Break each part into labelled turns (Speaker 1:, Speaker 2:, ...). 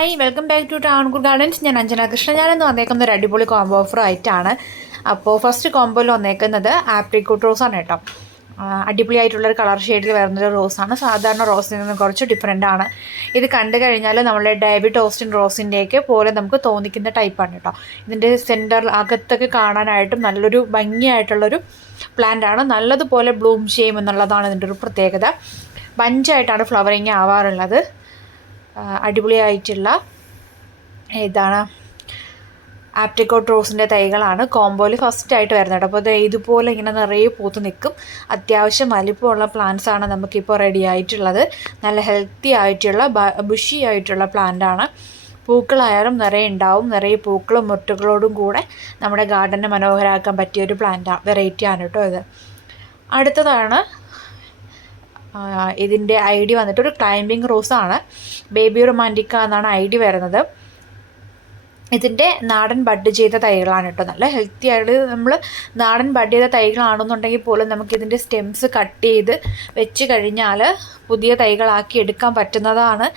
Speaker 1: Hi welcome back to ടൗൺകുഡ് gardens ഞാൻ അഞ്ജന കൃഷ്ണ ഞാനെന്ന് വന്നേക്കുന്ന ഒരു അടിപൊളി കോംബോ ഓഫർ ആയിട്ടാണ് അപ്പോൾ ഫസ്റ്റ് കോംബോയിൽ വന്നേക്കുന്നത് ആപ്രിക്കോട്ട് റോസാണ് കേട്ടോ. അടിപൊളി അടിപൊളിയായിട്ടുള്ളൊരു കളർ ഷെയ്ഡിൽ വരുന്നൊരു റോസാണ് സാധാരണ റോസിൽ നിന്ന് കുറച്ച് ഡിഫറെന്റ് ആണ്. ഇത് കണ്ടു കഴിഞ്ഞാൽ നമ്മളെ ഡേവിഡ് ഓസ്റ്റിൻ റോസിന്റെയൊക്കെ പോലെ നമുക്ക് തോന്നിക്കുന്ന ടൈപ്പാണ് കേട്ടോ. ഇതിന്റെ സെന്റർ അകത്തൊക്കെ കാണാനായിട്ടും നല്ലൊരു ഭംഗിയായിട്ടുള്ളൊരു ആണ്. നല്ലതുപോലെ ബ്ലൂം ചെയ്യും ഇതിന്റെ ഒരു പ്രത്യേകത. ബഞ്ചായിട്ടാണ് ഫ്ലവറിങ് ആവാറുള്ളത്. അടിപൊളിയായിട്ടുള്ള ഇതാണ് ആപ്രിക്കോട്ട് റോസിന്റെ തൈകളാണ്. കോംബോയിൽ ഫസ്റ്റ് ആയിട്ട് വരുന്നത് അപ്പോൾ ഇത് ഇതുപോലെ ഇങ്ങനെ നിറയെ പൂത്ത് നിൽക്കും. അത്യാവശ്യം വലിപ്പമുള്ള പ്ലാന്റ്സ് ആണ് നമുക്കിപ്പോൾ റെഡി ആയിട്ടുള്ളത്. നല്ല ഹെൽത്തി ആയിട്ടുള്ള ബുഷി ആയിട്ടുള്ള പ്ലാന്റ് ആണ്. പൂക്കളായാലും നിറയെ ഉണ്ടാവും. നിറയെ പൂക്കളും മുട്ടുകളോടും കൂടെ നമ്മുടെ ഗാർഡനെ മനോഹരമാക്കാൻ പറ്റിയ ഒരു പ്ലാന്റ് വെറൈറ്റി ആണ് കേട്ടോ ഇത്. അടുത്തതാണ് ഇതിന്റെ ഐ ഡി വന്നിട്ട് ഒരു ക്ലൈംബിംഗ് റോസാണ് ബേബി റൊമാന്റിക്ക എന്നാണ് ഐ ഡി വരുന്നത്. ഇതിന്റെ നാടൻ ബഡ് ചെയ്ത തൈകളാണ് കേട്ടോ. നല്ല ഹെൽത്തി ആയിട്ട് നമ്മൾ നാടൻ ബഡ് ചെയ്ത തൈകളാണെന്നുണ്ടെങ്കിൽ പോലും നമുക്ക് ഇതിന്റെ സ്റ്റെംസ് കട്ട് ചെയ്ത് വെച്ച് കഴിഞ്ഞാൽ പുതിയ തൈകളാക്കി എടുക്കാൻ പറ്റുന്നതാണ്.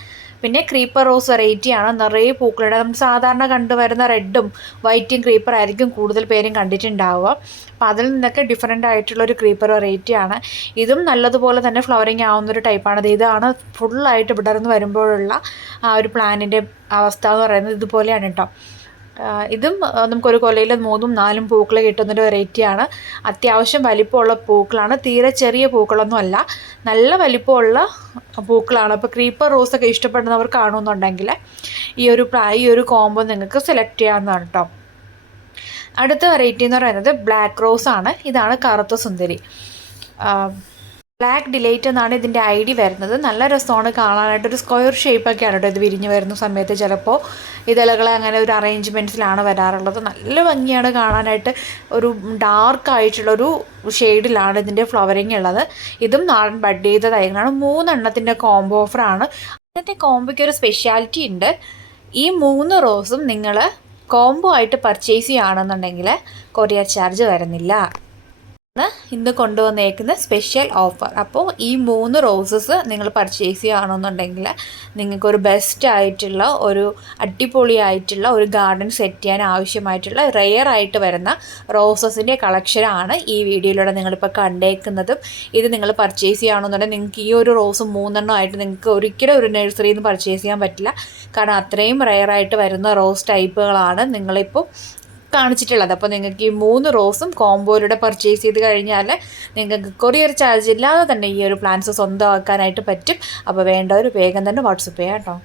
Speaker 1: പിന്നെ ക്രീപ്പർ റോസ് വെറൈറ്റിയാണ് നിറയെ പൂക്കളുടെ നമ്മൾ സാധാരണ കണ്ടുവരുന്ന റെഡും വൈറ്റും ക്രീപ്പർ ആയിരിക്കും കൂടുതൽ പേരും കണ്ടിട്ടുണ്ടാവുക. അപ്പോൾ അതിൽ നിന്നൊക്കെ ഡിഫറെന്റ് ആയിട്ടുള്ള ഒരു ക്രീപ്പർ വെറൈറ്റിയാണ് ഇതും നല്ലതുപോലെ തന്നെ ഫ്ലവറിങ് ആവുന്ന ഒരു ടൈപ്പാണ് ഇതാണ് ഫുള്ളായിട്ട് വിടർന്ന് വരുമ്പോഴുള്ള ആ ഒരു പ്ലാനിന്റെ അവസ്ഥ എന്ന് പറയുന്നത് ഇതുപോലെയാണ് കേട്ടോ. ഇതും നമുക്കൊരു കൊലയിൽ മൂന്നും നാലും പൂക്കൾ കിട്ടുന്നൊരു വെറൈറ്റിയാണ്. അത്യാവശ്യം വലിപ്പമുള്ള പൂക്കളാണ്. തീരെ ചെറിയ പൂക്കളൊന്നും അല്ല നല്ല വലിപ്പമുള്ള പൂക്കളാണ്. അപ്പോൾ ക്രീപ്പർ റോസൊക്കെ ഇഷ്ടപ്പെടുന്നവർ കാണുമെന്നുണ്ടെങ്കിൽ ഈ ഒരു പ്രായ ഈ ഒരു കോംബോ നിങ്ങൾക്ക് സെലക്ട് ചെയ്യാവുന്നതാണ് കേട്ടോ അടുത്ത വെറൈറ്റി എന്ന് പറയുന്നത് ബ്ലാക്ക് റോസ് ആണ്. ഇതാണ് കറുത്ത സുന്ദരി. ബ്ലാക്ക് ഡിലൈറ്റ് എന്നാണ് ഇതിന്റെ ഐ ഡി വരുന്നത്. നല്ല രസമാണ് കാണാനായിട്ട്. ഒരു സ്ക്വയർ ഷേപ്പൊക്കെയാണ് കേട്ടോ ഇത് വിരിഞ്ഞ് വരുന്ന സമയത്ത് ചിലപ്പോൾ ഇതളകളെ അങ്ങനെ ഒരു അറേഞ്ച്മെന്റ്സിലാണ് വരാറുള്ളത്. നല്ല ഭംഗിയാണ് കാണാനായിട്ട്. ഒരു ഡാർക്ക് ആയിട്ടുള്ളൊരു ഷെയ്ഡിലാണ് ഇതിന്റെ ഫ്ലവറിങ് ഉള്ളത്. ഇതും നാടൻ ബഡ് ചെയ്ത തൈകളാണ്. മൂന്നെണ്ണത്തിന്റെ കോംബോ ഓഫറാണ് ഇന്നത്തെ കോംബോയ്ക്ക് ഒരു സ്പെഷ്യാലിറ്റി ഉണ്ട്. ഈ മൂന്ന് റോസും നിങ്ങൾ കോംബോ ആയിട്ട് പർച്ചേസ് ചെയ്യുകയാണെന്നുണ്ടെങ്കിൽ കൊറിയർ ചാർജ് വരുന്നില്ല. ഇന്ന് കൊണ്ടുവന്നേക്കുന്ന സ്പെഷ്യൽ ഓഫർ അപ്പോൾ ഈ മൂന്ന് റോസസ് നിങ്ങൾ പർച്ചേസ് ചെയ്യുകയാണെന്നുണ്ടെങ്കിൽ നിങ്ങൾക്കൊരു ബെസ്റ്റ് ആയിട്ടുള്ള ഒരു അടിപൊളി ആയിട്ടുള്ള ഒരു ഗാർഡൻ സെറ്റ് ചെയ്യാൻ ആവശ്യമായിട്ടുള്ള റെയർ ആയിട്ട് വരുന്ന റോസസിന്റെ കളക്ഷനാണ് ഈ വീഡിയോയിലൂടെ നിങ്ങളിപ്പോൾ കണ്ടേക്കുന്നതും. ഇത് നിങ്ങൾ പർച്ചേസ് ചെയ്യുകയാണെന്നുണ്ടെങ്കിൽ നിങ്ങൾക്ക് ഈ ഒരു റോസ് മൂന്നെണ്ണം ആയിട്ട് നിങ്ങൾക്ക് ഒരിക്കലും ഒരു നഴ്സറിയിൽ നിന്ന് പർച്ചേസ് ചെയ്യാൻ പറ്റില്ല. കാരണം അത്രയും റെയർ ആയിട്ട് വരുന്ന റോസ് ടൈപ്പുകളാണ് നിങ്ങളിപ്പോൾ കാണിച്ചിട്ടുള്ളത്. അപ്പോൾ നിങ്ങൾക്ക് ഈ മൂന്ന് റോസും കോംബോയിലൂടെ പർച്ചേസ് ചെയ്ത് കഴിഞ്ഞാൽ നിങ്ങൾക്ക് കൊറിയർ ചാർജ് ഇല്ലാതെ തന്നെ ഈ ഒരു പ്ലാൻസ് സ്വന്തമാക്കാനായിട്ട് പറ്റും. അപ്പോൾ വേണ്ടവർ വേഗം തന്നെ വാട്സപ്പ് ചെയ്യാം കേട്ടോ.